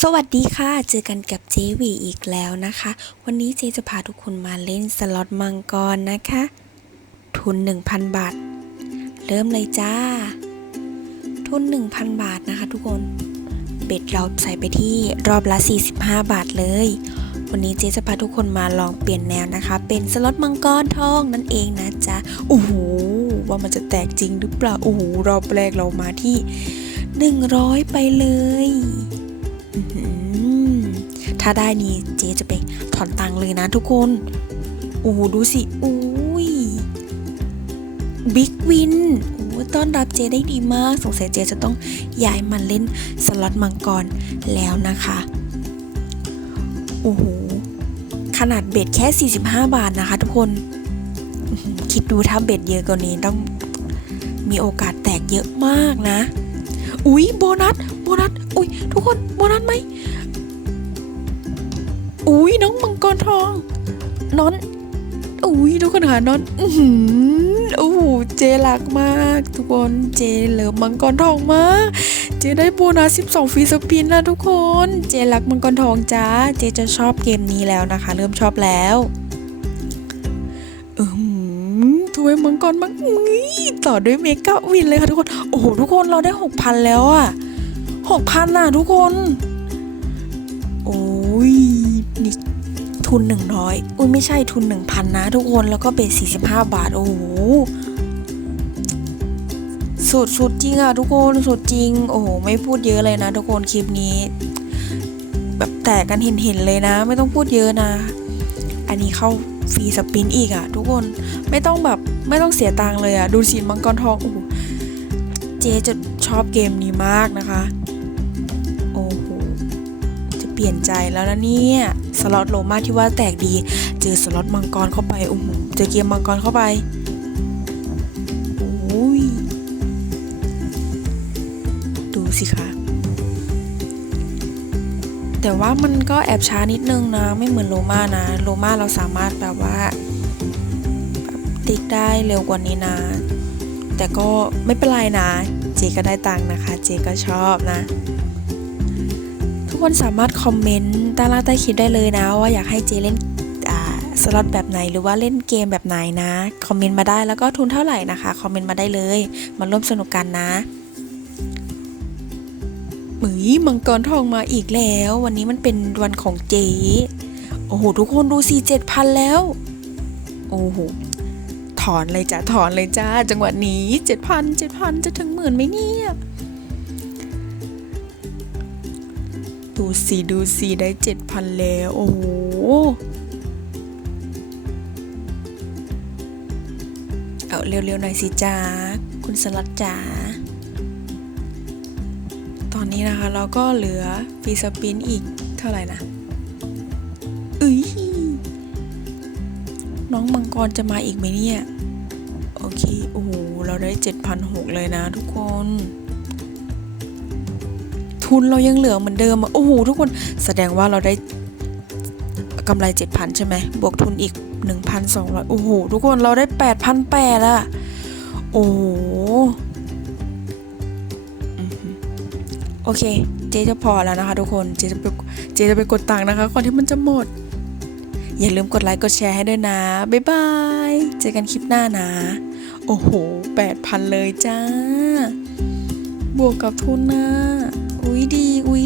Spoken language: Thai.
สวัสดีค่ะ เจอกันกับเจวีอีกแล้วนะคะ วันนี้เจจะพาทุกคนมาเล่นสล็อตมังกรนะคะ ทุน 1,000 บาท เริ่มเลยจ้า ทุน 1,000 บาทนะคะทุกคน เบ็ดเราใส่ไปที่รอบละ 45 บาทเลย วันนี้เจจะพาทุกคนมาลองเปลี่ยนแนวนะคะ เป็นสล็อตมังกรทองนั่นเองนะจ๊ะโอ้โหว่ามันจะแตกจริงหรือเปล่าโอ้โหรอบแรกเรามาที่ 100 ไปเลยถ้าได้นี่เจ๊จะไปถอนตังค์เลยนะทุกคนโอ้โหดูสิอุ้ยบิ๊กวินโอ้ต้อนรับเจได้ดีมาก สงสัยเจจะต้องย้ายมันเล่นสล็อตมังกรแล้วนะคะ โอ้โห ขนาดเบ็ดแค่ 45 บาทนะคะทุกคน คิดดูถ้าเบ็ดเยอะกว่านี้ต้องมีโอกาสแตกเยอะมากนะ อุ๊ย โบนัส โบนัส อุ๊ย ทุกคน โบนัสไหม อุ๊ย น้องมังกรทองนอน อุ๊ยทุกคนค่ะนอนอือหือโอ้โหเจรักมาก ทุกคนเจเหลิฟมังกรทองมาก เจได้โบนัส12ฟรีสปินนะทุกคน เจรักมังกรทองจ้าเจจะชอบเกมนี้แล้วนะคะ เริ่มชอบแล้วอืมถ้วยมังกรมังงี้ต่อด้วยเมกะวินเลยค่ะทุกคน โอ้โหทุกคนเราได้6,000แล้วอะ6,000น่ะทุกคน โอ้ย ทุน 100 อุ้ยไม่ใช่ทุน 1,000 นะทุกคนแล้วก็เบส45 บาท โอ้โหสุดสุดจริงอะทุกคนสุดจริง โอ้โห ไม่พูดเยอะเลยนะ ทุกคนคลิปนี้ แบบแตกกันเห็นเห็นเลยนะ ไม่ต้องพูดเยอะนะ อันนี้เข้าฟรีสปินอีกอะทุกคนไม่ต้องแบบไม่ต้องเสียตังค์เลยอะดูสินมังกรทองโอ้โหเจจะชอบเกมนี้มากนะคะ ปลี่ยนใจแล้วนะเนี่ย สล็อตโลมาที่ว่าแตกดี เจอสล็อตมังกรเข้าไปโอ้โหเจอเกมมังกรเข้าไปโอ้ยดูสิคะ แต่ว่ามันก็แอบช้านิดนึงนะ ไม่เหมือนโลมานะ โลมาเราสามารถแบบว่าติ๊กได้เร็วกว่านี้นะ แต่ก็ไม่เป็นไรนะ เจก็ได้ตังค์นะคะ เจก็ชอบนะ ทุกคนสามารถคอมเมนต์ใต้ล่างใต้คลิปได้เลยนะ ว่าอยากให้เจเล่นสล็อตแบบไหนหรือว่าเล่นเกมแบบไหนนะคอมเมนต์มาได้แล้วก็ทุนเท่าไหร่นะคะคอมเมนต์มาได้เลยมาร่วมสนุกกันนะหมืยมังกรทองมาอีกแล้ว วันนี้มันเป็นวันของเจโอ้โห ทุกคนดูสิเจ็ดพันแล้ว โอ้โห ถอนเลยจ้ะถอนเลยจ้า จังหวะนี้เจ็ดพันเจ็ดพันจะถึงหมื่นไหมเนี่ย สิดูสิได้เจ็ดพันแล้ว โอ้โหเอาเร็วๆหน่อยสิจ้าคุณสลัดจ๋าตอนนี้นะคะ เราก็เหลือฟีสปินอีกเท่าไหร่นะเอ้ยน้องมังกรจะมาอีกไหมเนี่ย โอเค โอ้โห เราได้ 7,600 เลยนะทุกคน ทุนเรายังเหลือเหมือนเดิมอะโอ้โหทุกคนแสดงว่าเราได้กำไร 7,000 ใช่ไหมบวกทุนอีก 1,200 โอ้โห ทุกคนเราได้ 8,800อะโอ้โหอือหือโอเค เจ๊จะพอแล้วนะคะทุกคน เจ๊จะไปเจ๊จะไปกดตังค์นะคะก่อนที่มันจะหมด อย่าลืมกดไลค์กดแชร์ให้ด้วยนะ บ๊ายบาย เจอกันคลิปหน้านะ โอ้โห 8,000 เลยจ้า บวกกับทุนนะ อุ้ยดีอุ้